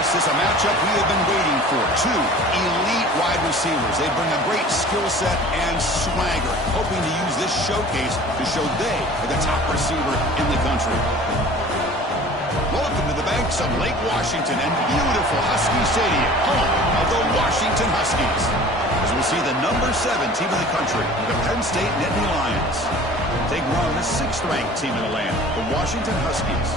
This is a matchup we have been waiting for. Two elite wide receivers. They bring a great skill set and swagger, hoping to use this showcase to show they are the top receiver in the country. Welcome to the banks of Lake Washington and beautiful Husky Stadium, home of the Washington Huskies. As we see the number 7 team in the country, the Penn State Nittany Lions. Taking on the 6th-ranked team in the land, the Washington Huskies.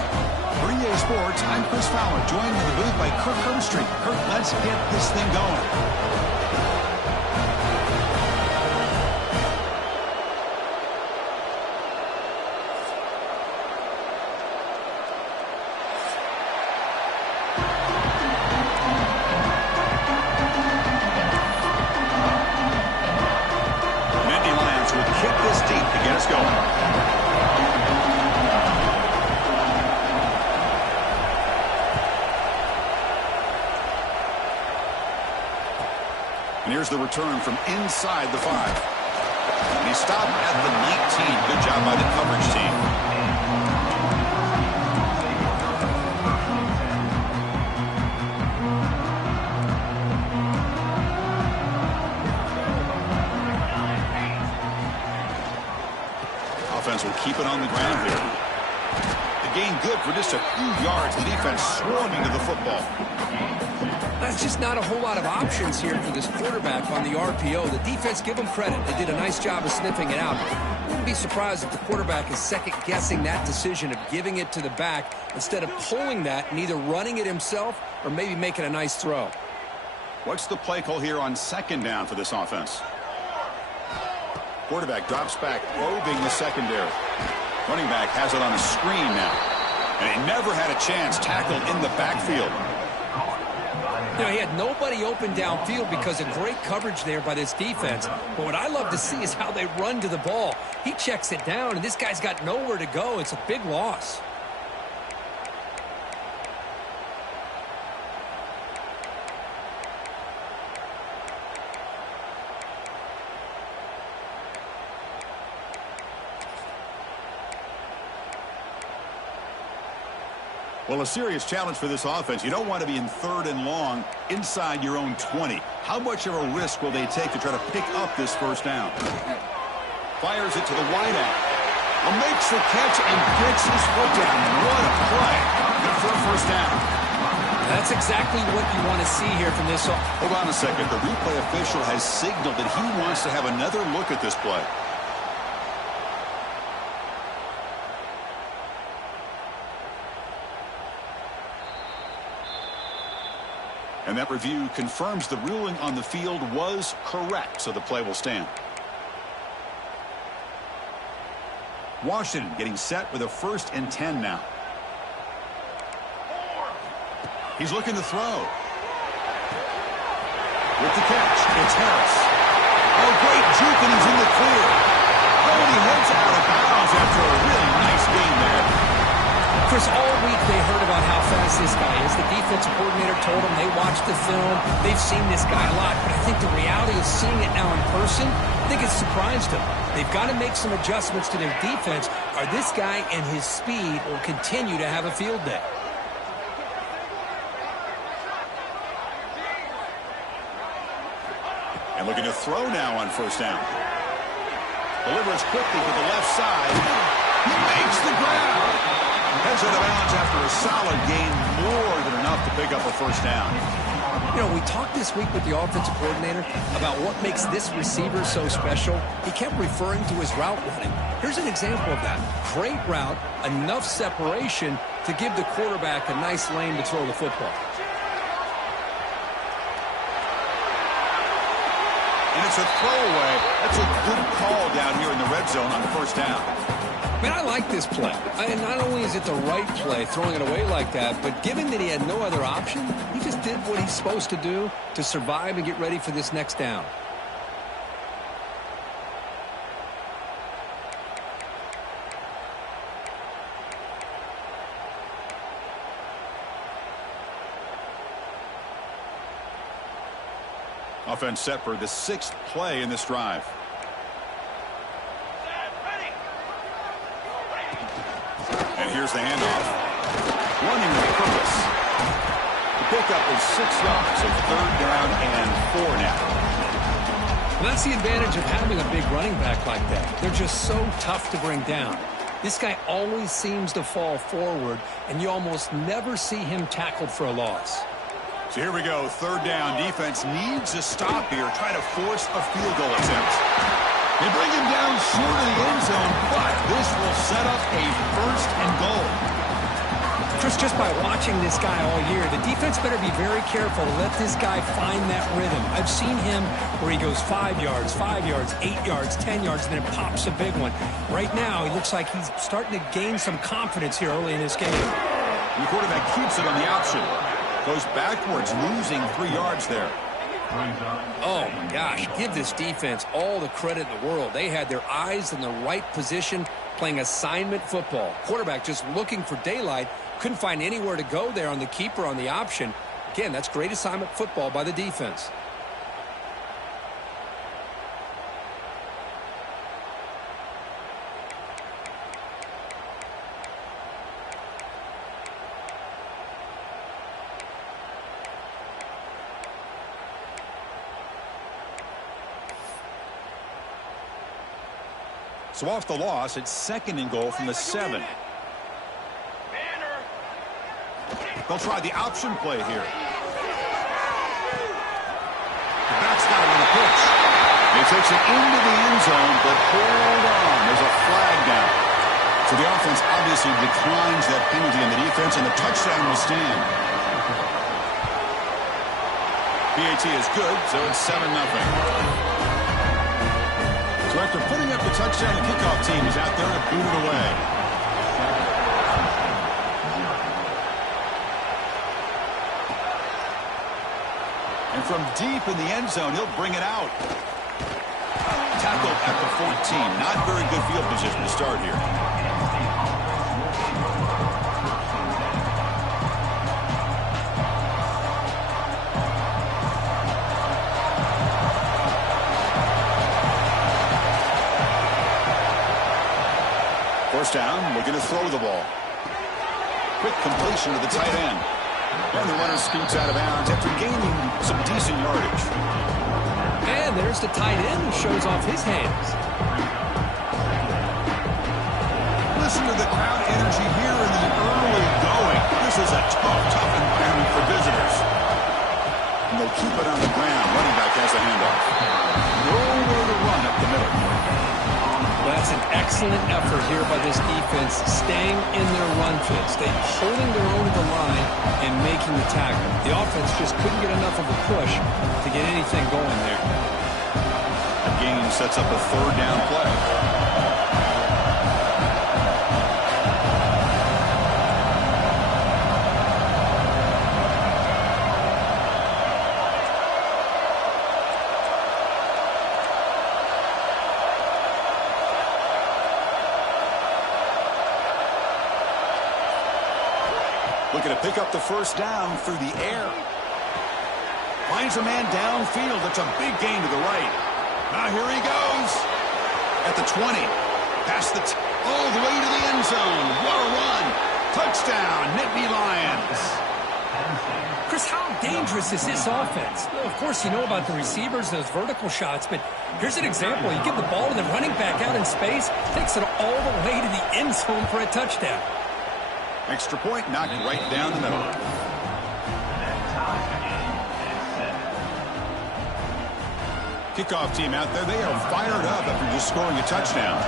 For EA Sports, I'm Chris Fowler, joined in the booth by Kirk Herbstreit. Kirk, let's get this thing going. Here's the return from inside the 5. And he stopped at the 19. Good job by the coverage team. Offense will keep it on the ground here. The gain good for just a few yards. The defense swarming to the football. That's just not a whole lot of options here for this quarterback on the RPO. The defense, give them credit. They did a nice job of sniffing it out. Wouldn't be surprised if the quarterback is second-guessing that decision of giving it to the back instead of pulling that and either running it himself or maybe making a nice throw. What's the play call here on 2nd down for this offense? Quarterback drops back, probing the secondary. Running back has it on a screen now. And he never had a chance tackled in the backfield. You know, he had nobody open downfield because of great coverage there by this defense. But what I love to see is how they run to the ball. He checks it down, and this guy's got nowhere to go. It's a big loss. Well, a serious challenge for this offense. You don't want to be in 3rd and long inside your own 20. How much of a risk will they take to try to pick up this 1st down? Fires it to the wideout. Makes the catch and gets his foot down. What a play. Good for a 1st down. That's exactly what you want to see here from this. Hold on a second. The replay official has signaled that he wants to have another look at this play. And that review confirms the ruling on the field was correct, so the play will stand. Washington getting set with a 1st and 10 now. He's looking to throw. With the catch, it's Harris. Oh, great juke, and he's in the clear. Oh, and he heads out of bounds after a really nice game there. Chris, all week they heard about how fast this guy is. The defensive coordinator told them they watched the film. They've seen this guy a lot. But I think the reality of seeing it now in person, I think it's surprised them. They've got to make some adjustments to their defense, or this guy and his speed will continue to have a field day. And looking to throw now on 1st down. Delivers quickly to the left side. He makes the grab. Heads out of bounds after a solid gain, more than enough to pick up a 1st down. You know, we talked this week with the offensive coordinator about what makes this receiver so special. He kept referring to his route running. Here's an example of that. Great route, enough separation to give the quarterback a nice lane to throw the football. And it's a throwaway. That's a good call down here in the red zone on the 1st down. Man, I like this play. And not only is it the right play, throwing it away like that, but given that he had no other option, he just did what he's supposed to do to survive and get ready for this next down. Offense set for the 6th play in this drive. And here's the handoff. Running with purpose. The pickup is 6 yards, so 3rd down and 4 now. Well, that's the advantage of having a big running back like that. They're just so tough to bring down. This guy always seems to fall forward, and you almost never see him tackled for a loss. So here we go, 3rd down. Defense needs a stop here, trying to force a field goal attempt. They bring him down short of the end zone, but this will set up a 1st and goal. Chris, just by watching this guy all year, the defense better be very careful to let this guy find that rhythm. I've seen him where he goes 5 yards, 8 yards, 10 yards, and then it pops a big one. Right now, he looks like he's starting to gain some confidence here early in this game. The quarterback keeps it on the option. Goes backwards, losing 3 yards there. Oh, my gosh. Give this defense all the credit in the world. They had their eyes in the right position, playing assignment football. Quarterback just looking for daylight. Couldn't find anywhere to go there on the keeper on the option. Again, that's great assignment football by the defense. So off the loss, it's 2nd and goal from the 7. They'll try the option play here. The back's got it on the pitch. He takes it into the end zone, but hold on. There's a flag down. So the offense obviously declines that penalty on the defense, and the touchdown will stand. PAT is good, so it's 7-0. So after putting up the touchdown, the kickoff team is out there to boot it away. And from deep in the end zone, he'll bring it out. Tackled at the 14. Not very good field position to start here. First down, looking to throw the ball. Quick completion to the tight end. And the runner scoots out of bounds after gaining some decent yardage. And there's the tight end who shows off his hands. Listen to the crowd energy here in the early going. This is a tough environment for visitors. And they'll keep it on the ground. Running back has a handoff. Nowhere to run up the middle. That's an excellent effort here by this defense, staying in their run fit, staying holding their own at the line and making the tackle. The offense just couldn't get enough of a push to get anything going there. The gain sets up a 3rd down play. Looking to pick up the 1st down through the air. Finds a man downfield. That's a big gain to the right. Now here he goes. At the 20. Past the all the way to the end zone. What a run. Touchdown, Nittany Lions. Chris, how dangerous is this offense? Well, of course, you know about the receivers, those vertical shots, but here's an example. You give the ball to the running back out in space, takes it all the way to the end zone for a touchdown. Extra point knocked right down the middle. Kickoff team out there, they are fired up after just scoring a touchdown.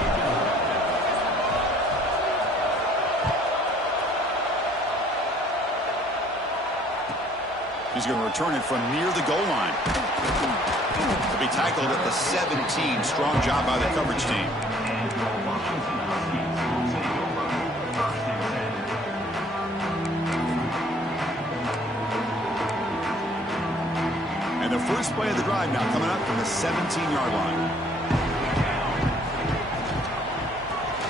He's going to return it from near the goal line. To be tackled at the 17. Strong job by the coverage team. And the first play of the drive now coming up from the 17-yard line.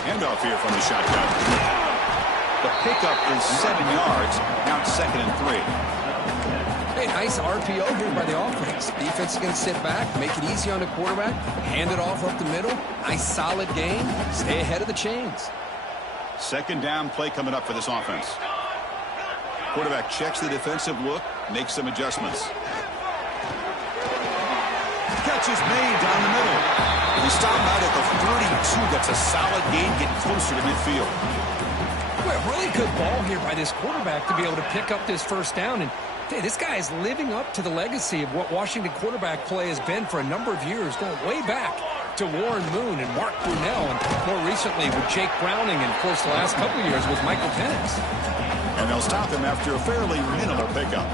Handoff here from the shotgun. The pickup is 7 yards. Now it's 2nd and 3. Hey, nice RPO here by the offense. Defense is going to sit back, make it easy on the quarterback, hand it off up the middle. Nice solid game. Stay ahead of the chains. 2nd down play coming up for this offense. Quarterback checks the defensive look. Make some adjustments. Catch is made down the middle. We stop out at the 32. That's a solid gain, getting closer to midfield. Well, really good ball here by this quarterback to be able to pick up this first down. And hey, this guy is living up to the legacy of what Washington quarterback play has been for a number of years, going way back to Warren Moon and Mark Brunell, and more recently with Jake Browning, and of course the last couple of years with Michael Penix. And they'll stop him after a fairly minimal pickup.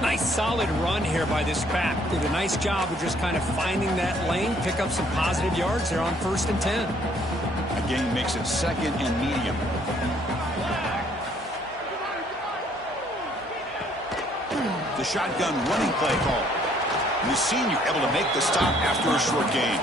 Nice solid run here by this back. Did a nice job of just kind of finding that lane, pick up some positive yards there on 1st and 10. A gain makes it 2nd and medium. The shotgun running play call. And the senior able to make the stop after a short gain.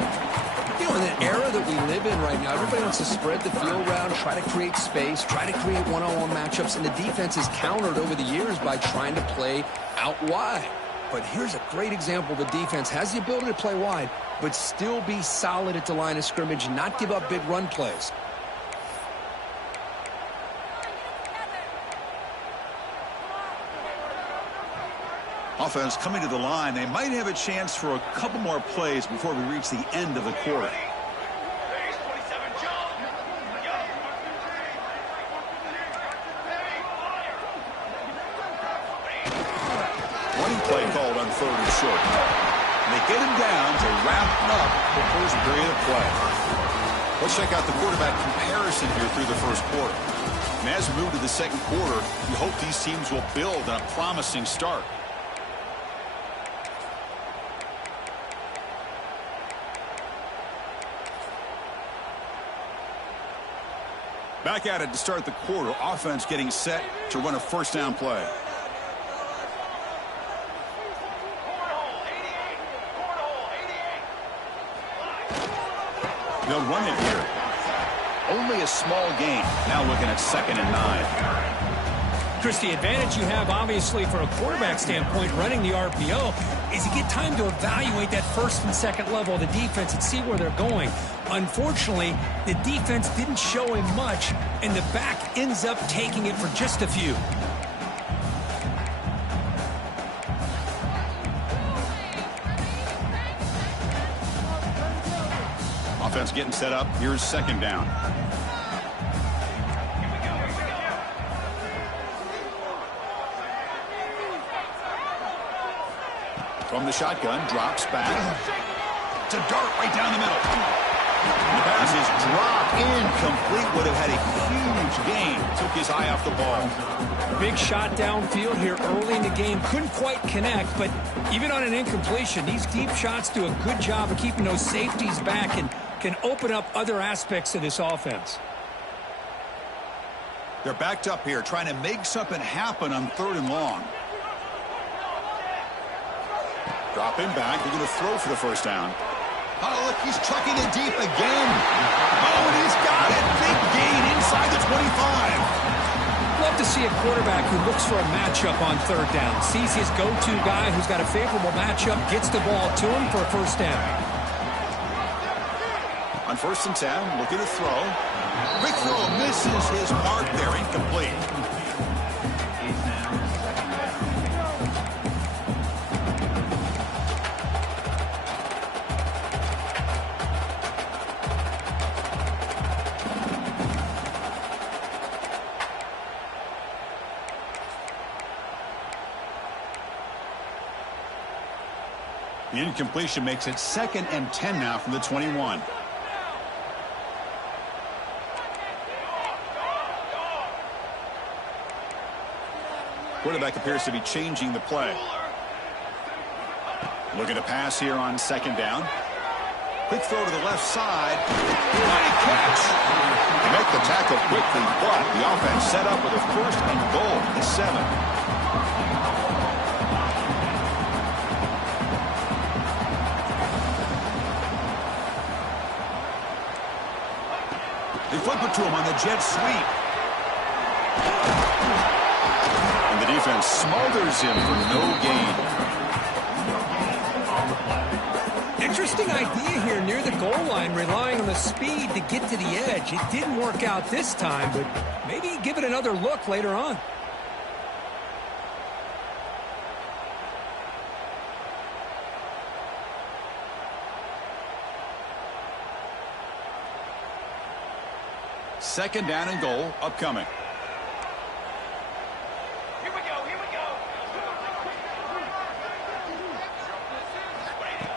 You know, in the era that we live in right now, everybody wants to spread the field around, try to create space, try to create one-on-one matchups, and the defense is countered over the years by trying to play out wide. But here's a great example. The defense has the ability to play wide, but still be solid at the line of scrimmage, not give up big run plays. Offense coming to the line. They might have a chance for a couple more plays before we reach the end of the quarter. Running play called on 3rd and short. And they get him down to wrap up the first period of play. Let's check out the quarterback comparison here through the first quarter. And as we move to the second quarter, we hope these teams will build on a promising start. Back at it to start the quarter. Offense getting set to run a first down play. They'll run it here. Only a small gain. Now looking at 2nd and 9. Chris, the advantage you have, obviously, from a quarterback standpoint, running the RPO, is you get time to evaluate that 1st and 2nd level of the defense and see where they're going. Unfortunately, the defense didn't show him much, and the back ends up taking it for just a few. Offense getting set up. Here's 2nd down. From the shotgun, drops back. It's a dart right down the middle. And the pass is dropped incomplete. Would have had a huge gain. Took his eye off the ball. Big shot downfield here early in the game. Couldn't quite connect, but even on an incompletion, these deep shots do a good job of keeping those safeties back and can open up other aspects of this offense. They're backed up here, trying to make something happen on 3rd and long. Dropping back. They're going to throw for the first down. Oh, look, he's trucking it deep again. Oh, and he's got it. Big gain inside the 25. Love to see a quarterback who looks for a matchup on 3rd down. Sees his go-to guy who's got a favorable matchup, gets the ball to him for a first down. On 1st and 10, looking to throw. Quick throw, misses his mark there, incomplete. The incompletion makes it 2nd and 10 now from the 21. Quarterback appears to be changing the play. Looking to pass here on 2nd down. Quick throw to the left side. Nice catch. They make the tackle quickly, but the offense set up with a 1st and goal at the 7. They flip it to him on the jet sweep. And the defense smothers him for no gain. Interesting idea here near the goal line, relying on the speed to get to the edge. It didn't work out this time, but maybe give it another look later on. second down and goal upcoming. Here we go.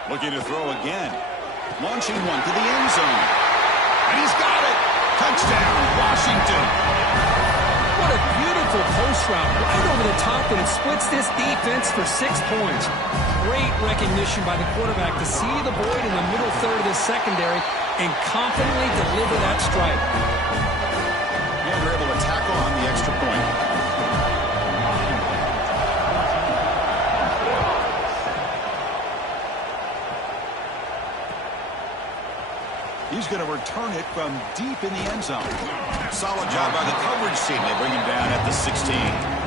Looking to throw again. Launching one to the end zone. And he's got it. Touchdown, Washington. What a beautiful post route right over the top, and it splits this defense for 6 points. Great recognition by the quarterback to see the void in the middle third of the secondary and confidently deliver that strike. And they're able to tackle on the extra point. He's going to return it from deep in the end zone. Solid job by the coverage team. They bring him down at the 16.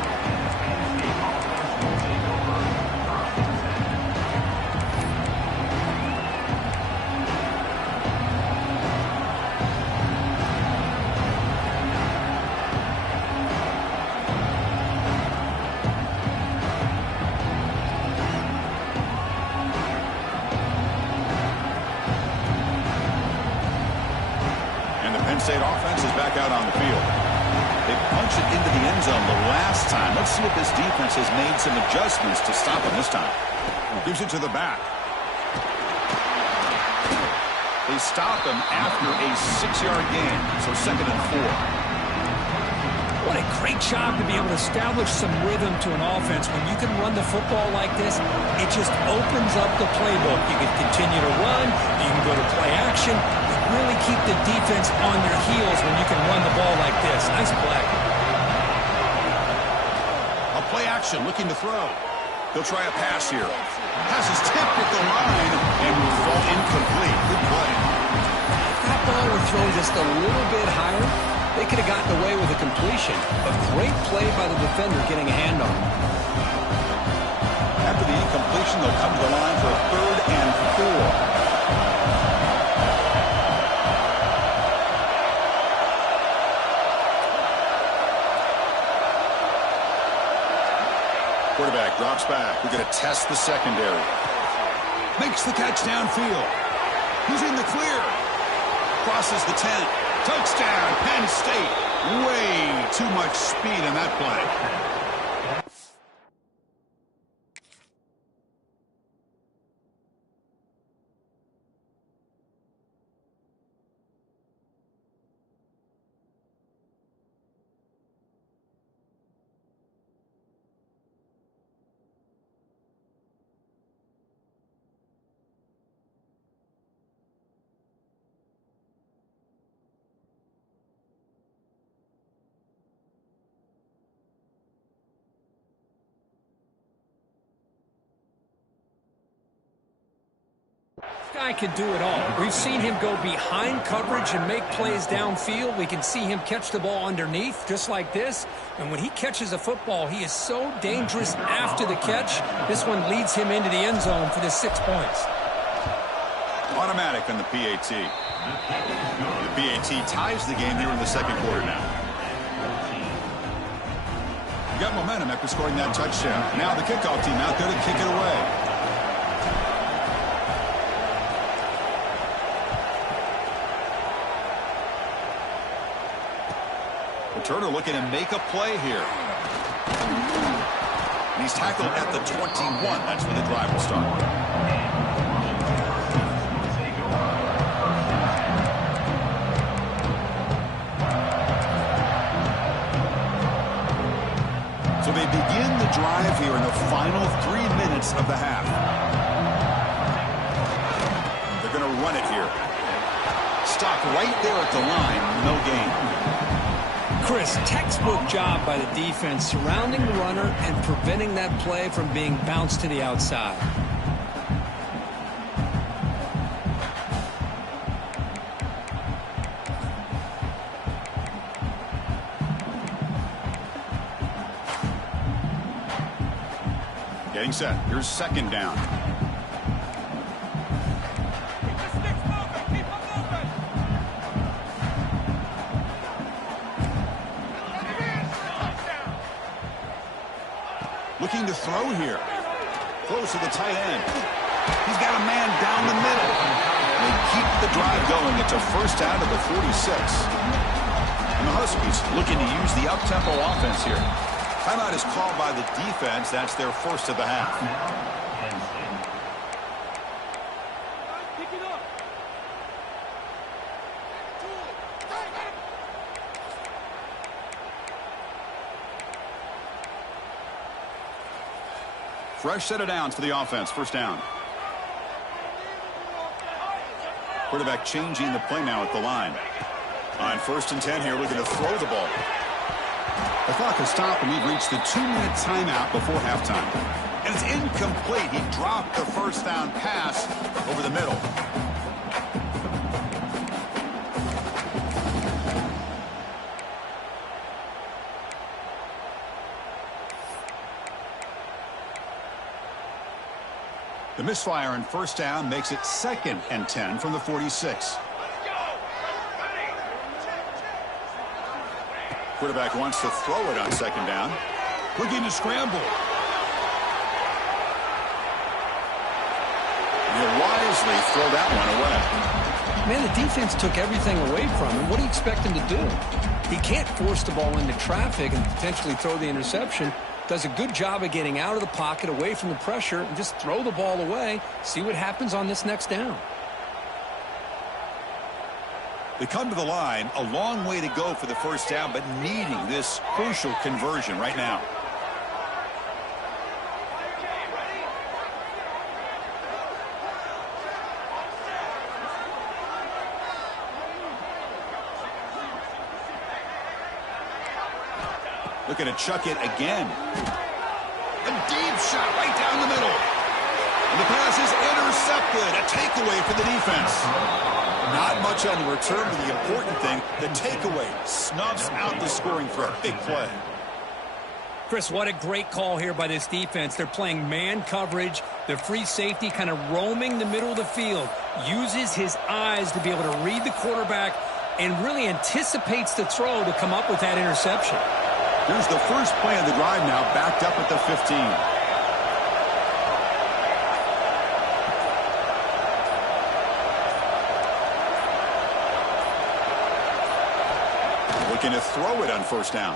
State offense is back out on the field. They punched it into the end zone the last time. Let's see if this defense has made some adjustments to stop him this time. Gives it to the back. They stop him after a 6-yard gain, so 2nd and 4. What a great job to be able to establish some rhythm to an offense. When you can run the football like this, it just opens up the playbook. You can continue to run. You can go to play action. You really keep the defense on your heels when you can run the ball like this. Nice play. A play action, looking to throw. He'll try a pass here. Pass is tipped at the line and will fall incomplete. Good play. If that ball were thrown just a little bit higher, they could have gotten away with a completion. A great play by the defender getting a hand on it. After the incompletion, they'll come to the line for a 3rd and 4. Quarterback drops back. We're going to test the secondary. Makes the catch downfield. He's in the clear. Crosses the 10. Touchdown, Penn State. Way too much speed in that play. This guy can do it all. We've seen him go behind coverage and make plays downfield. We can see him catch the ball underneath just like this. And when he catches a football, he is so dangerous after the catch. This one leads him into the end zone for the 6 points. Automatic on the PAT. The PAT ties the game here in the 2nd quarter now. Got momentum after scoring that touchdown. Now the kickoff team out there to kick it away. Turner looking to make a play here. And he's tackled at the 21. That's where the drive will start. So they begin the drive here in the final 3 minutes of the half. They're going to run it here. Stop right there at the line. No gain. Chris, textbook job by the defense surrounding the runner and preventing that play from being bounced to the outside. Getting set. Here's 2nd down. Looking to throw here. Close to the tight end. He's got a man down the middle. They keep the drive going. It's a 1st down to the 46. And the Huskies looking to use the up-tempo offense here. Timeout is called by the defense. That's their first of the half. Fresh set of downs for the offense. First down. Quarterback changing the play now at the line. On 1st and 10 here, looking to throw the ball. The clock has stopped, and we've reached the 2-minute timeout before halftime. And it's incomplete. He dropped the first down pass over the middle. The misfire on 1st down makes it 2nd and 10 from the 46. Quarterback wants to throw it on 2nd down. Looking to scramble. He'll wisely throw that one away. Man, the defense took everything away from him. What do you expect him to do? He can't force the ball into traffic and potentially throw the interception. Does a good job of getting out of the pocket, away from the pressure, and just throw the ball away. See what happens on this next down. They come to the line, a long way to go for the first down, but needing this crucial conversion right now. Looking to chuck it again. A deep shot right down the middle. And the pass is intercepted. A takeaway for the defense. Not much on the return, but the important thing, the takeaway snuffs out the scoring threat. Big play. Chris, what a great call here by this defense. They're playing man coverage. The free safety kind of roaming the middle of the field. Uses his eyes to be able to read the quarterback and really anticipates the throw to come up with that interception. Here's the first play of the drive now, backed up at the 15. Looking to throw it on 1st down.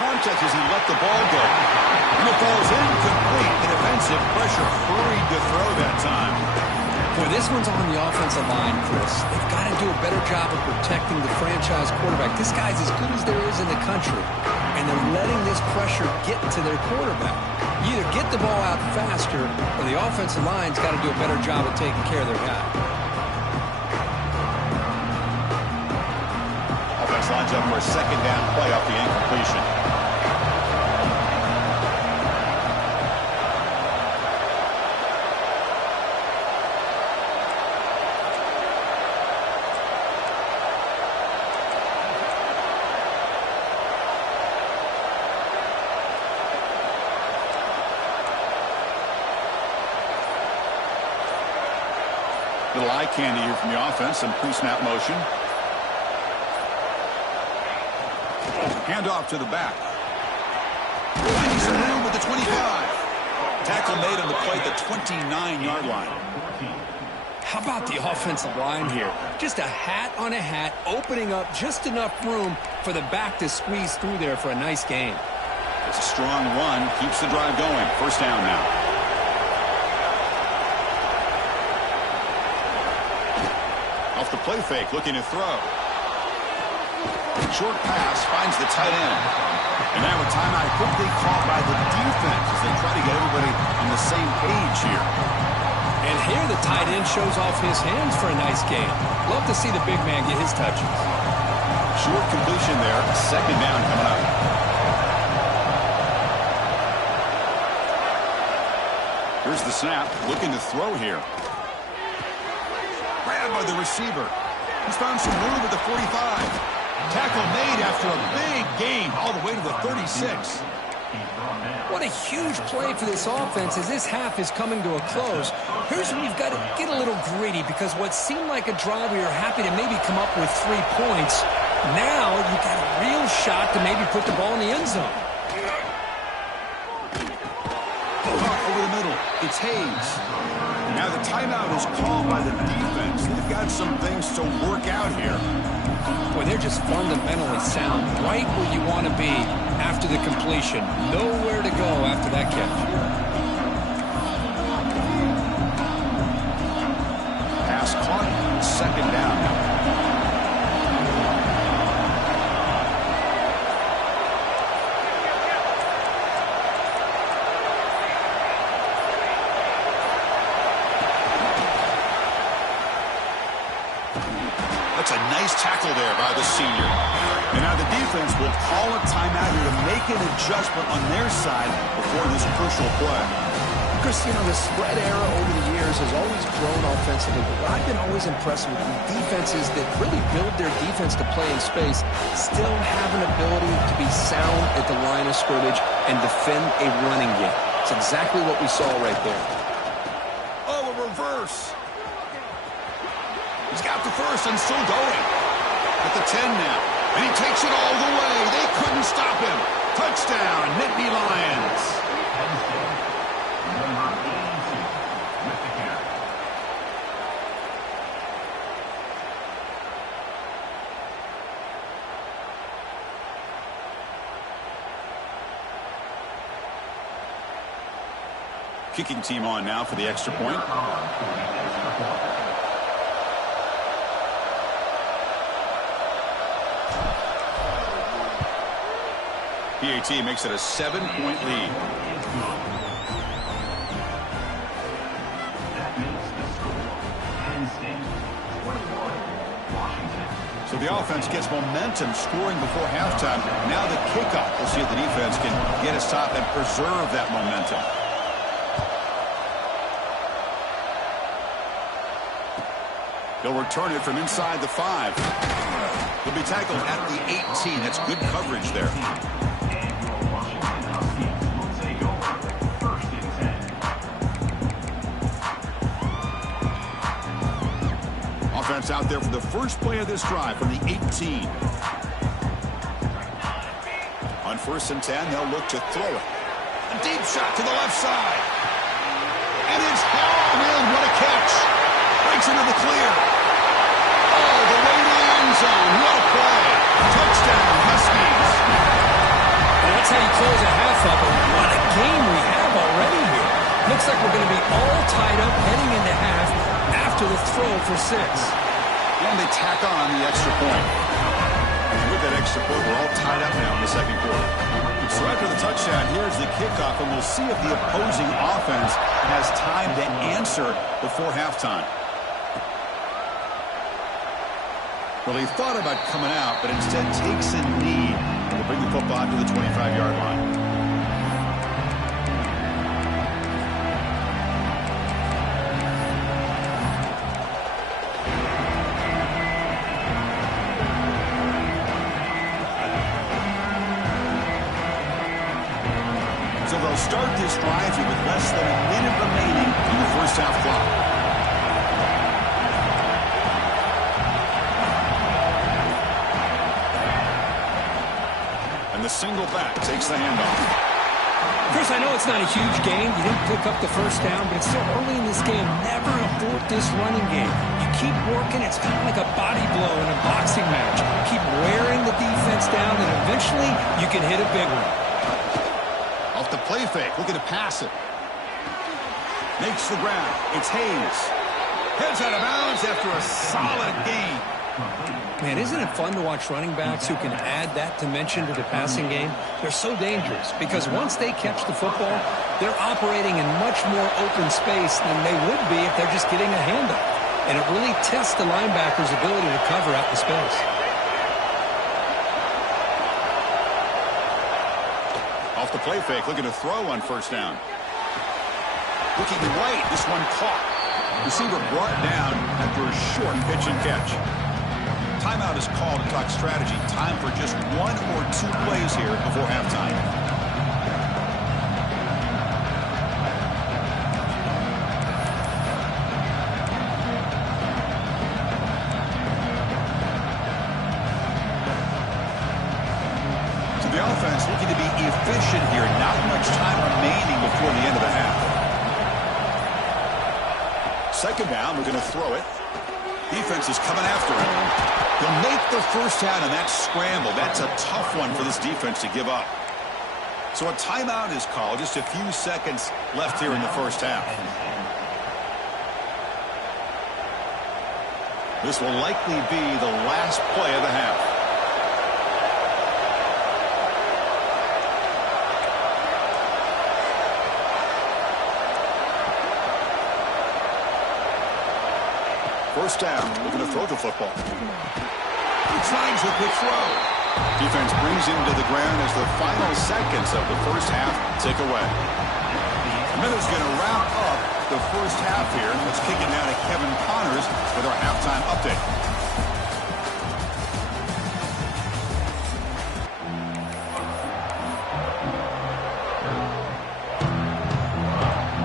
Contact as he let the ball go. And it falls incomplete. The defensive pressure hurried to throw that time. Boy, this one's on the offensive line, Chris. They've got to do a better job of protecting the franchise quarterback. This guy's as good as there is in the country, and they're letting this pressure get to their quarterback. You either get the ball out faster, or the offensive line's got to do a better job of taking care of their guy. Offense lines up for a 2nd down play off the incompletion. Little eye candy here from the offense. Some pre-snap motion. Handoff to the back. Finding some room with the 25. Tackle made on the play at the 29-yard line. How about the offensive line here? Just a hat on a hat, opening up just enough room for the back to squeeze through there for a nice gain. It's a strong run. Keeps the drive going. 1st down now. Off the play fake, looking to throw. Short pass finds the tight end. And now a timeout quickly called by the defense as they try to get everybody on the same page here. And here the tight end shows off his hands for a nice gain. Love to see the big man get his touches. Short completion there. 2nd down coming up. Here's the snap. Looking to throw here. Grabbed by the receiver. He's found some room at the 45. Tackle made after a big gain all the way to the 36. What a huge play for this offense as this half is coming to a close. Here's where you've got to get a little greedy, because what seemed like a drive where you're happy to maybe come up with 3 points, now you've got a real shot to maybe put the ball in the end zone. Over the middle. It's Hayes. Now the timeout is called by the defense. They've got some things to work out here. Boy, they're just fundamentally sound, right where you want to be after the completion. Nowhere to go after that catch. Pass caught, second down now. That's a nice tackle there by the senior. And now the defense will call a timeout here to make an adjustment on their side before this crucial play. Chris, the spread era over the years has always grown offensively, but what I've been always impressed with defenses that really build their defense to play in space still have an ability to be sound at the line of scrimmage and defend a running game. It's exactly what we saw right there. Oh, a reverse. He's got the first and still going. At the 10 now. And he takes it all the way. They couldn't stop him. Touchdown, Nittany Lions. Kicking team on now for the extra point. PAT makes it a 7-point lead. So the offense gets momentum scoring before halftime. Now the kickoff. We'll see if the defense can get a stop and preserve that momentum. They'll return it from inside the 5. He'll be tackled at the 18. That's good coverage there. Offense out there for the first play of this drive from the 18. On 1st and 10, they'll look to throw it. A deep shot to the left side. And it's hauled in. What a catch. Breaks into the clear. Oh, the way to the end zone. What a play. Touchdown, Huskies. And that's how you close a half up. What a game we have already here. Looks like we're going to be all tied up heading into half after the throw for 6. And they tack on the extra point. And with that extra point, we're all tied up now in the second quarter. So after the touchdown, here's the kickoff, and we'll see if the opposing offense has time to answer before halftime. Well, he thought about coming out, but instead takes a knee and will bring the football to the 25-yard line. So they'll start this drive here with less than a minute remaining in the first half clock. The single back takes the handoff. Chris, I know it's not a huge game. You didn't pick up the first down, but it's still early in this game. Never abort this running game. You keep working. It's kind of like a body blow in a boxing match. Keep wearing the defense down, and eventually you can hit a big one. Off the play fake. Looking to pass it. Makes the ground. It's Hayes. Heads out of bounds after a solid gain. Man, isn't it fun to watch running backs who can add that dimension to the passing game? They're so dangerous because once they catch the football, they're operating in much more open space than they would be if they're just getting a handoff. And it really tests the linebacker's ability to cover out the space. Off the play fake, looking to throw on first down. Looking right, this one caught. Receiver brought down after a short pitch and catch. Timeout is called to talk strategy. Time for just 1 or 2 plays here before halftime. So the offense looking to be efficient here. Not much time remaining before the end of the half. second down. We're going to throw it. Defense is coming after him. He'll make the first down, and that scramble. That's a tough one for this defense to give up. So a timeout is called. Just a few seconds left here in the first half. This will likely be the last play of the half. First down, we're going to throw the football. He tries with the throw. Defense brings him to the ground as the final seconds of the first half tick away. Miller's going to wrap up the first half here. Let's kick it now to Kevin Connors with our halftime update.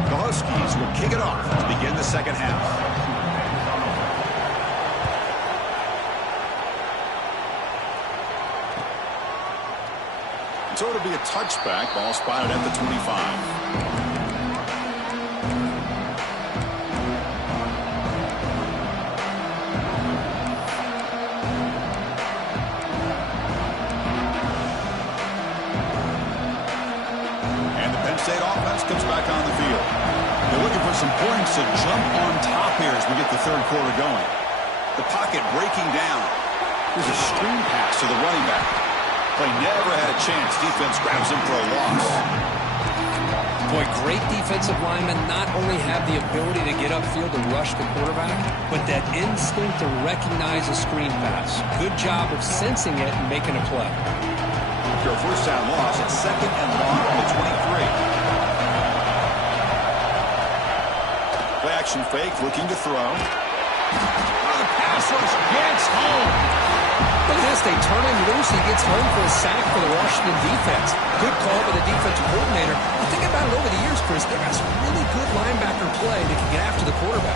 The Huskies will kick it off to begin the second half. So it'll be a touchback. Ball spotted at the 25. And the Penn State offense comes back on the field. They're looking for some points to jump on top here as we get the third quarter going. The pocket breaking down. Here's a screen pass to the running back. Play never had a chance. Defense grabs him for a loss. Boy, great defensive linemen not only have the ability to get upfield and rush the quarterback, but that instinct to recognize a screen pass. Good job of sensing it and making a play. After a first down loss, it's second and long on the 23. Play action fake, looking to throw. The pass rush gets home. Look at this, they turn him loose, he gets home for a sack for the Washington defense. Good call by the defensive coordinator. I think about it over the years, Chris, they've got some really good linebacker play that can get after the quarterback.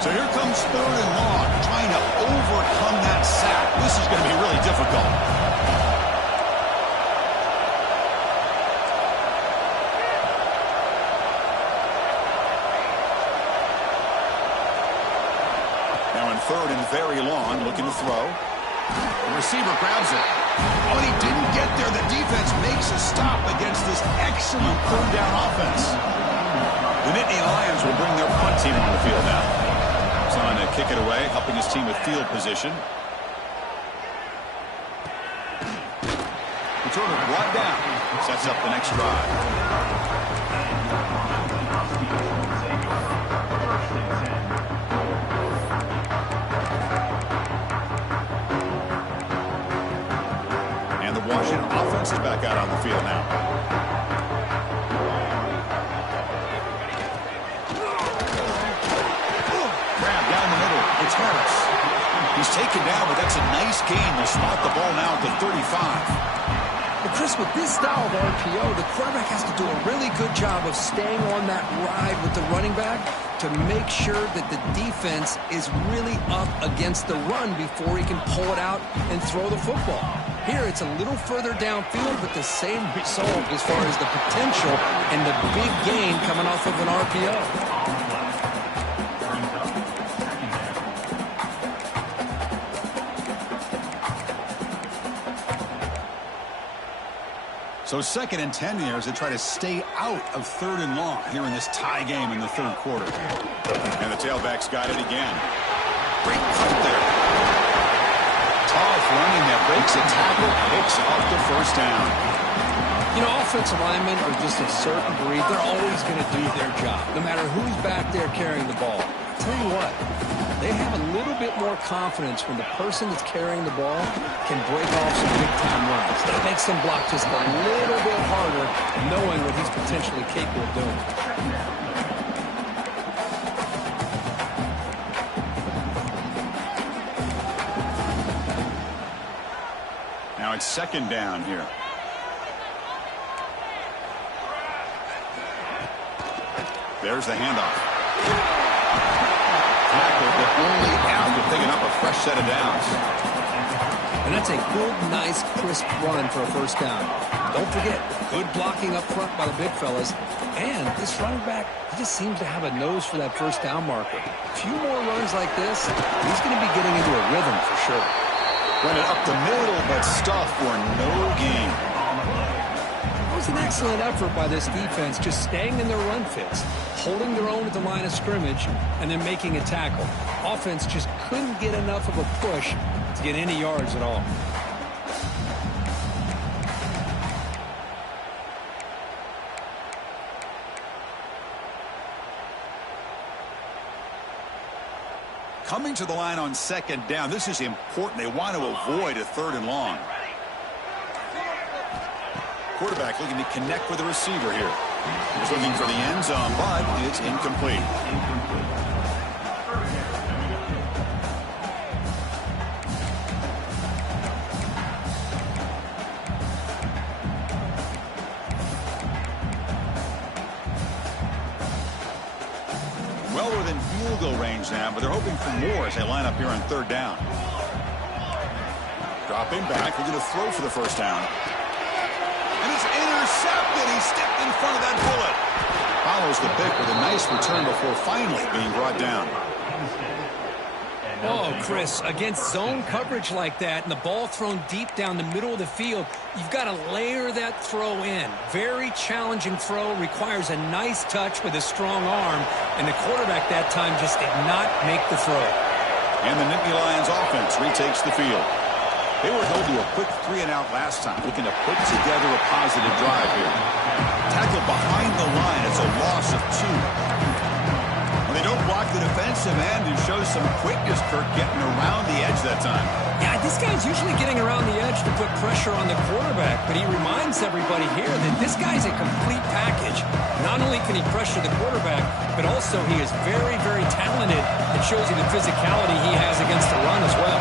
So here comes third and long, trying to overcome that sack. This is going to be really difficult. Now in third and very long, looking to throw. The receiver grabs it. Oh, and he didn't get there. The defense makes a stop against this excellent third down offense. The Nittany Lions will bring their punt team on the field now. He's on to kick it away, helping his team with field position. Return it brought down. Sets up the next drive. Washington offense is back out on the field now. Grab down the middle. It's Harris. He's taken down, but that's a nice gain. They'll spot the ball now at the 35. But Chris, with this style of RPO, the quarterback has to do a really good job of staying on that ride with the running back to make sure that the defense is really up against the run before he can pull it out and throw the football. Here, it's a little further downfield, but the same result as far as the potential and the big gain coming off of an RPO. So second and 10 here as they try to stay out of third and long here in this tie game in the third quarter. And the tailback's got it again. Great cut there. Tough running that breaks a tackle, picks off the first down. You know, offensive linemen are just a certain breed. They're always going to do their job, no matter who's back there carrying the ball. I'll tell you what, they have a little bit more confidence when the person that's carrying the ball can break off some big-time runs. That makes them block just a little bit harder, knowing what he's potentially capable of doing. Now it's second down here. There's the handoff. Tackle, but only after picking up a fresh set of downs. And that's a good, nice, crisp run for a first down. Don't forget, good blocking up front by the big fellas. And this running back, he just seems to have a nose for that first down marker. A few more runs like this, he's going to be getting into a rhythm for sure. Run it up the middle, but stuff for no gain. It was an excellent effort by this defense, just staying in their run fits, holding their own at the line of scrimmage, and then making a tackle. Offense just couldn't get enough of a push to get any yards at all. Coming to the line on second down. This is important. They want to avoid a 3rd and long. Quarterback looking to connect with the receiver here. He's looking for the end zone, but it's incomplete. Well within field goal range now, but they're hoping for more as they line up here on 3rd down. Dropping back, looking to throw for the first down. And it's intercepted. He stepped in front of that bullet. Follows the pick with a nice return before finally being brought down. Oh, Chris, against zone coverage like that and the ball thrown deep down the middle of the field, you've got to layer that throw in. Very challenging throw, requires a nice touch with a strong arm, and the quarterback that time just did not make the throw. And the Nittany Lions offense retakes the field. They were held to a quick 3-and-out last time, looking to put together a positive drive here. Tackled behind the line. It's a loss of 2. When they don't block the defensive end, it shows some quickness, Kirk, getting around the edge that time. Yeah, this guy's usually getting around the edge to put pressure on the quarterback, but he reminds everybody here that this guy's a complete package. Not only can he pressure the quarterback, but also he is very, very talented. It shows you the physicality he has against the run as well.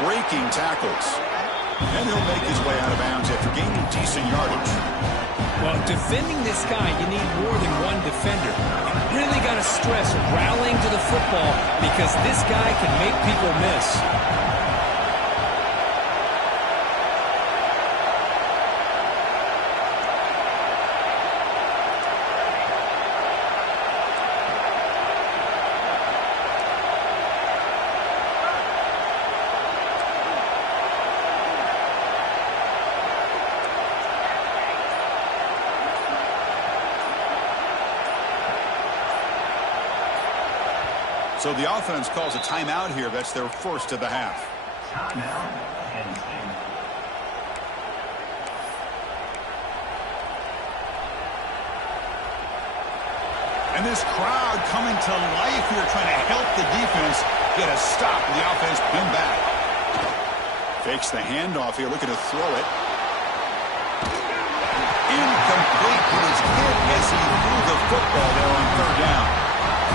Breaking tackles. And he'll make his way out of bounds after gaining decent yardage. Well, defending this guy, you need more than one defender. You really got to stress rallying to the football because this guy can make people miss. So the offense calls a timeout here. That's their first of the half. And this crowd coming to life here, trying to help the defense get a stop. The offense pinned back. Fakes the handoff here, looking to throw it. Incomplete. He was hit as he threw the football there on 3rd down.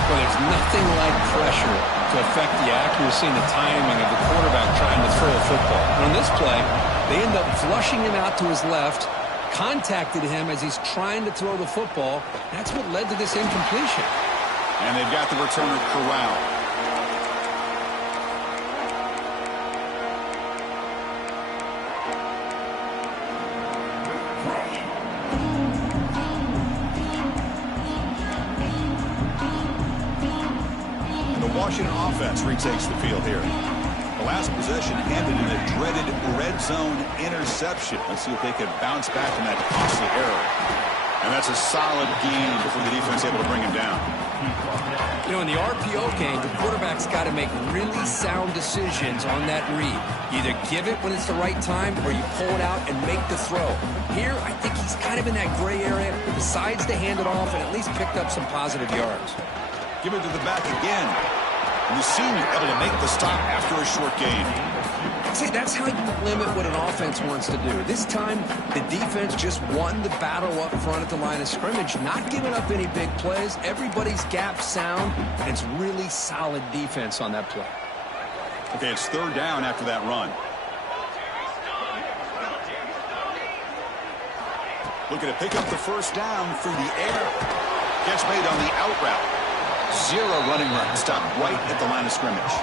Well, there's nothing like pressure to affect the accuracy and the timing of the quarterback trying to throw a football. And on this play, they end up flushing him out to his left, contacted him as he's trying to throw the football. That's what led to this incompletion. And they've got the returner corralled. Washington offense retakes the field here. The last possession ended in a dreaded red zone interception. Let's see if they can bounce back from that costly error. And that's a solid gain before the defense able to bring him down. You know, in the RPO game, the quarterback's got to make really sound decisions on that read. Either give it when it's the right time or you pull it out and make the throw. Here, I think he's kind of in that gray area, decides to hand it off and at least picked up some positive yards. Give it to the back again. And the senior able to make the stop after a short gain. See, that's how you limit what an offense wants to do. This time, the defense just won the battle up front at the line of scrimmage, not giving up any big plays. Everybody's gap sound, and it's really solid defense on that play. Okay, it's third down after that run. Looking to pick up the first down through the air. Catch made on the out route. Zero running room. Stopped right at the line of scrimmage.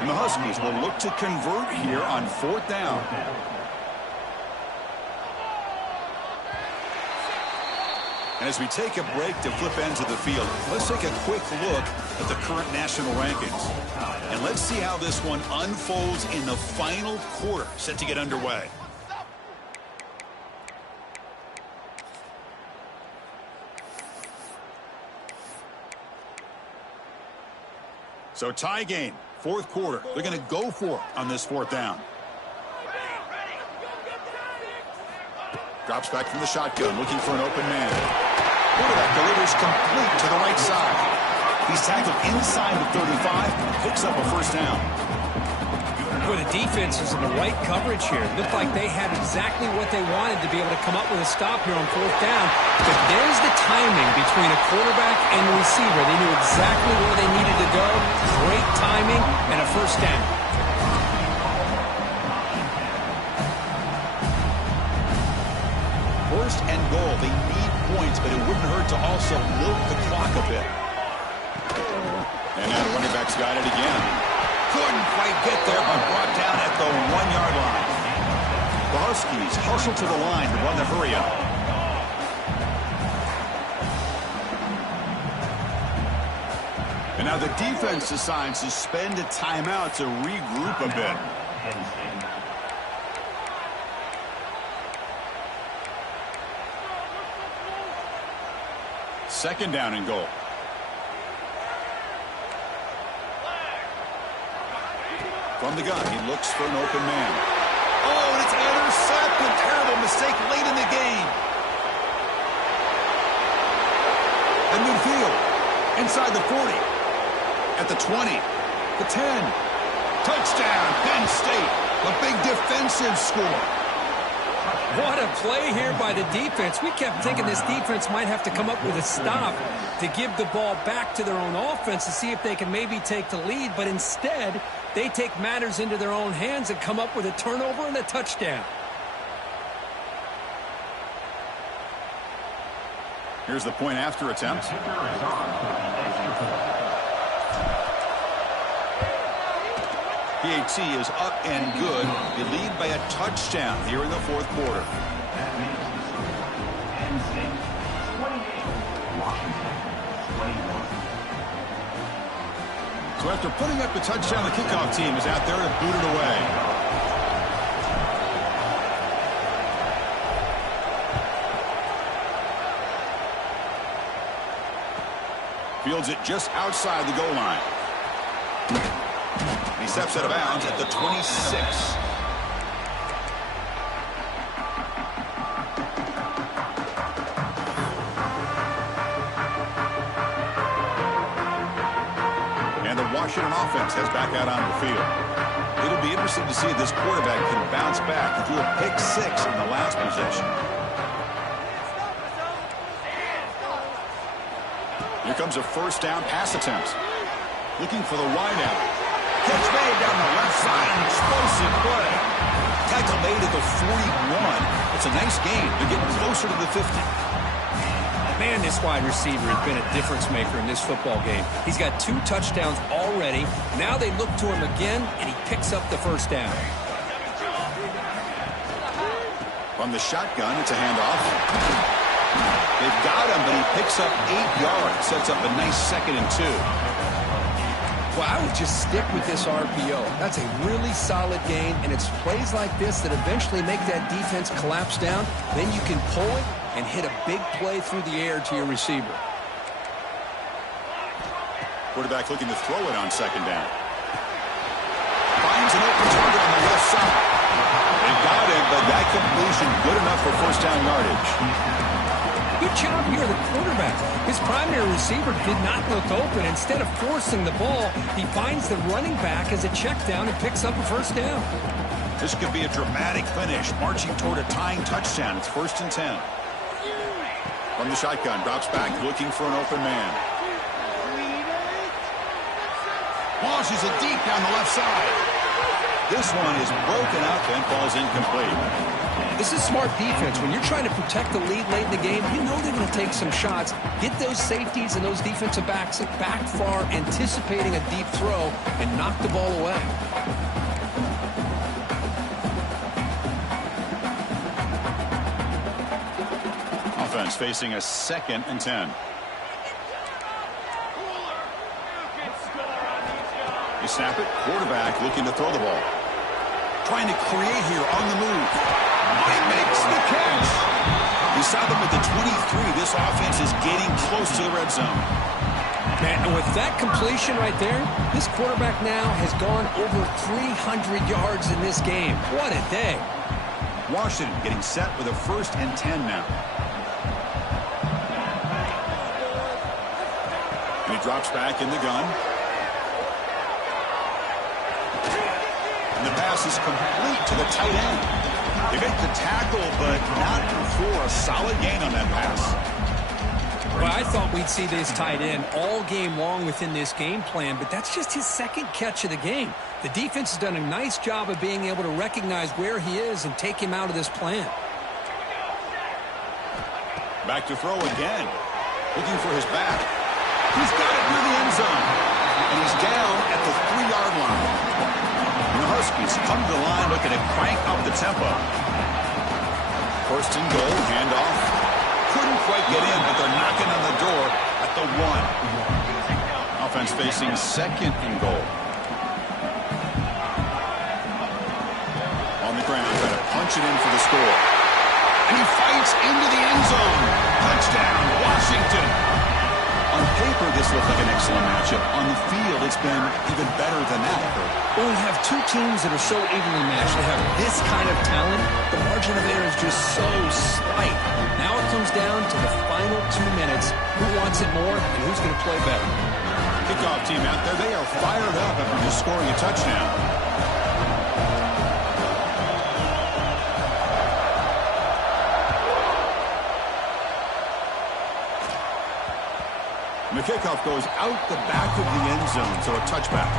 And the Huskies will look to convert here on fourth down. And as we take a break to flip ends of the field, let's take a quick look at the current national rankings. And let's see how this one unfolds in the final quarter set to get underway. So tie game, fourth quarter. They're going to go for it on this fourth down. Drops back from the shotgun, looking for an open man. Quarterback delivers complete to the right side. He's tackled inside the 35, picks up a first down. Boy, the defense is in the right coverage here. It looked like they had exactly what they wanted to be able to come up with a stop here on fourth down. But there's the timing between a quarterback and the receiver. They knew exactly where they needed to go. Great timing and a first down. First and goal. They need points, but it wouldn't hurt to also milk the clock a bit. And now the running back's got it again. Couldn't quite get there, but brought down at the 1-yard line. The Huskies hustle to the line to run the hurry up. And now the defense decides to spend a timeout to regroup a bit. Second down and goal. From the gun, he looks for an open man. Oh, and it's intercepted. Terrible mistake late in the game. At midfield. Inside the 40. At the 20. The 10. Touchdown, Penn State. A big defensive score. What a play here by the defense. We kept thinking this defense might have to come up with a stop to give the ball back to their own offense to see if they can maybe take the lead. But instead, they take matters into their own hands and come up with a turnover and a touchdown. Here's the point after attempt. PAT is up and good. They lead by a touchdown here in the fourth quarter. So after putting up the touchdown, the kickoff team is out there to boot it away. Fields it just outside the goal line. He steps out of bounds at the 26. And the Washington offense heads back out on the field. It'll be interesting to see if this quarterback can bounce back. He threw a pick 6 in the last possession. Here comes a first down pass attempt. Looking for the wideout. Catch made down the left side. An explosive play. Tackle made at the 41. It's a nice gain. They're getting closer to the 50. Man, this wide receiver has been a difference maker in this football game. He's got 2 touchdowns already. Now they look to him again, and he picks up the first down. From the shotgun, it's a handoff. They've got him, but he picks up 8 yards. Sets up a nice 2nd and 2. Well, I would just stick with this RPO. That's a really solid gain, and it's plays like this that eventually make that defense collapse down. Then you can pull it and hit a big play through the air to your receiver. Quarterback looking to throw it on second down. Finds an open target on the left side. They got it, but that completion good enough for first down yardage. Good job here, the quarterback. His primary receiver did not look open. Instead of forcing the ball, he finds the running back as a check down and picks up a first down. This could be a dramatic finish, marching toward a tying touchdown. It's 1st and 10. From the shotgun, drops back, looking for an open man. Launches it deep down the left side. This one is broken up and falls incomplete. This is smart defense. When you're trying to protect the lead late in the game, you know they're going to take some shots. Get those safeties and those defensive backs back far, anticipating a deep throw, and knock the ball away. Offense facing a 2nd and 10. You snap it, quarterback looking to throw the ball. Trying to create here on the move. He makes the catch. Beside them at the 23, this offense is getting close to the red zone. And with that completion right there, this quarterback now has gone over 300 yards in this game. What a day. Washington getting set with a 1st and 10 now. And he drops back in the gun. And the pass is complete to the tight end. They make the tackle, but not for a solid gain on that pass. Well, I thought we'd see this tight end all game long within this game plan, but that's just his 2nd catch of the game. The defense has done a nice job of being able to recognize where he is and take him out of this plan. Back to throw again. Looking for his back. He's got it near the end zone. And he's down at the 3-yard line. The Huskies come to the line looking to crank up the tempo. 1st and goal, handoff. Couldn't quite get in, but they're knocking on the door at the 1. Offense facing 2nd and goal. On the ground, trying to punch it in for the score. And he fights into the end zone. Touchdown, Washington. On paper, this looked like an excellent matchup. On the field, it's been even better than that. When we have two teams that are so evenly matched, they have this kind of talent, the margin of error is just so slight. Now it comes down to the final 2 minutes. Who wants it more and who's going to play better? Kickoff team out there, they are fired up after just scoring a touchdown. And the kickoff goes out the back of the end zone, so a touchback.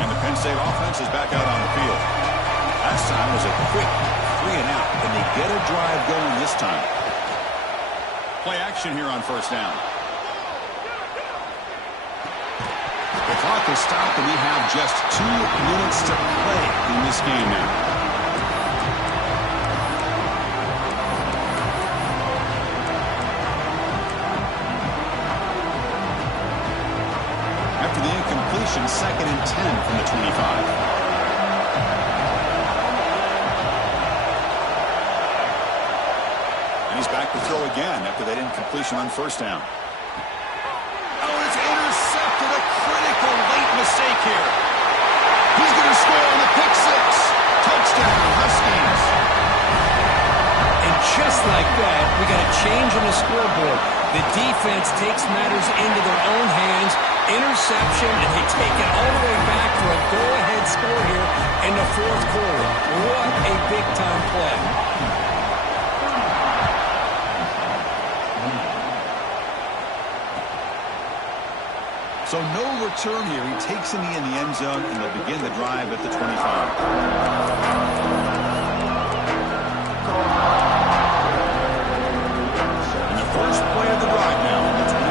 And the Penn State offense is back out on the field. Last time was a quick 3 and out. Can they get a drive going this time? Play action here on 1st down. The clock is stopped, and we have just 2 minutes to play in this game now. After the incompletion, 2nd and 10 from the 25. He's back to throw again after that incompletion on 1st down. Oh, it's intercepted. A critical late mistake here. He's going to score on the pick 6. Touchdown, Huskies. And just like that, we got a change in the scoreboard. The defense takes matters into their own hands. Interception, and they take it all the way back for a go-ahead score here in the 4th quarter. What a big-time play. So no return here. He takes in the end zone, and they'll begin the drive at the 25. And the first play of the drive now on the 25.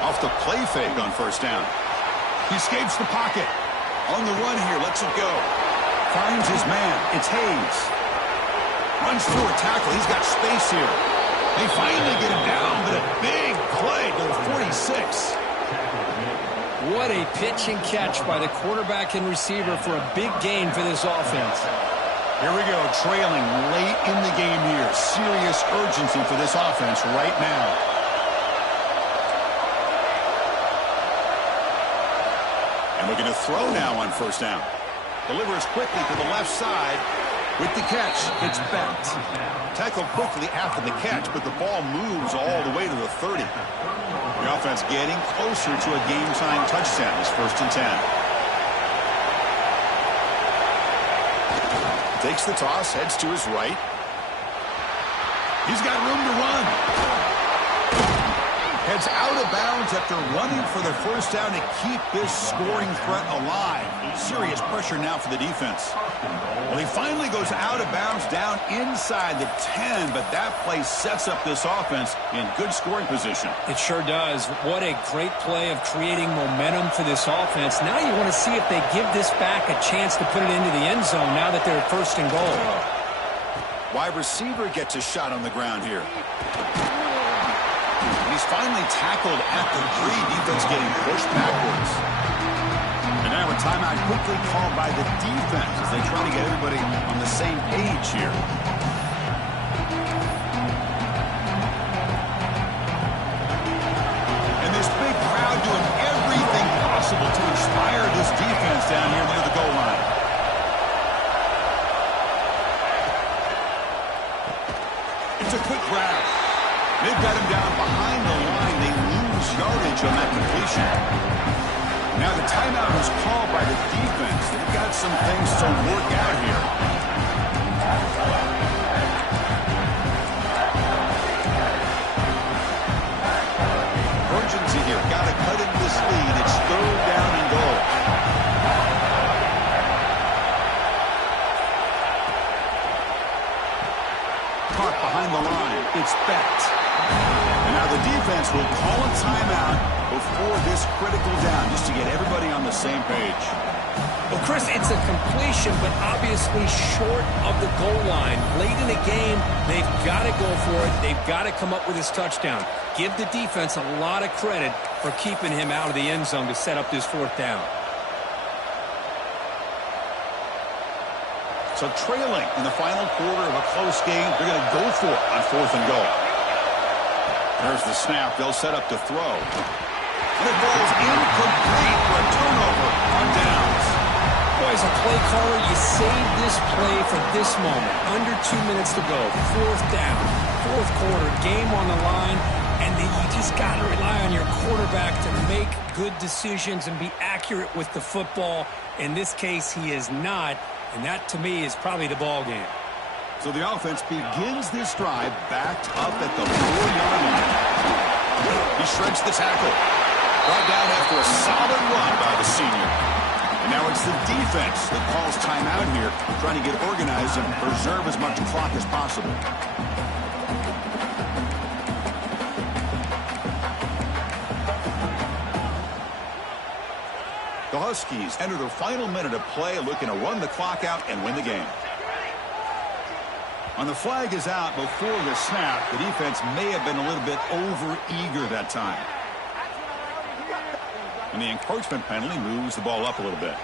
Off the play fake on 1st down. He escapes the pocket. On the run here, lets it go. Finds his man. It's Hayes. Runs through a tackle. He's got space here. They finally get him down, but a big play to the 46. What a pitch and catch by the quarterback and receiver for a big gain for this offense. Here we go, trailing late in the game here. Serious urgency for this offense right now. And looking to throw now on first down. Delivers quickly to the left side. With the catch, it's bent. Tackled quickly after the catch, but the ball moves all the way to the 30. The offense getting closer to a game-time touchdown. It's 1st and 10. Takes the toss, heads to his right. He's got room to run. Heads out of bounds after running for the first down to keep this scoring threat alive. Serious pressure now for the defense. Well, he finally goes out of bounds down inside the 10, but that play sets up this offense in good scoring position. It sure does. What a great play of creating momentum for this offense. Now you want to see if they give this back a chance to put it into the end zone now that they're 1st and goal. Wide receiver gets a shot on the ground here. He's finally tackled at the 3. Defense getting pushed backwards. And now a timeout quickly called by the defense as they try to get everybody on the same page here. And this big crowd doing everything possible to inspire this defense down here near the goal line. It's a quick grab. They've got him down behind the line. They lose yardage on that completion. Now the timeout is called by the defense. They've got some things to work out here. Urgency here. Got to cut into this lead. It's 3rd down and goal. Caught behind the line. It's Bett. And now the defense will call a timeout before this critical down just to get everybody on the same page. Well, Chris, it's a completion, but obviously short of the goal line. Late in the game, they've got to go for it. They've got to come up with this touchdown. Give the defense a lot of credit for keeping him out of the end zone to set up this 4th down. So trailing in the final quarter of a close game, they're going to go for it on 4th and goal. There's the snap. They'll set up to throw. And it falls incomplete for a turnover on downs. Boy, as a play caller, you save this play for this moment. Under 2 minutes to go. 4th down. 4th quarter. Game on the line. And then you just got to rely on your quarterback to make good decisions and be accurate with the football. In this case, he is not. And that, to me, is probably the ball game. So the offense begins this drive backed up at the 4-yard line. He shreds the tackle. Brought down after a solid run by the senior. And now it's the defense that calls timeout here, trying to get organized and preserve as much clock as possible. The Huskies enter their final minute of play, looking to run the clock out and win the game. On the flag is out before the snap. The defense may have been a little bit over-eager that time. And the encroachment penalty moves the ball up a little bit.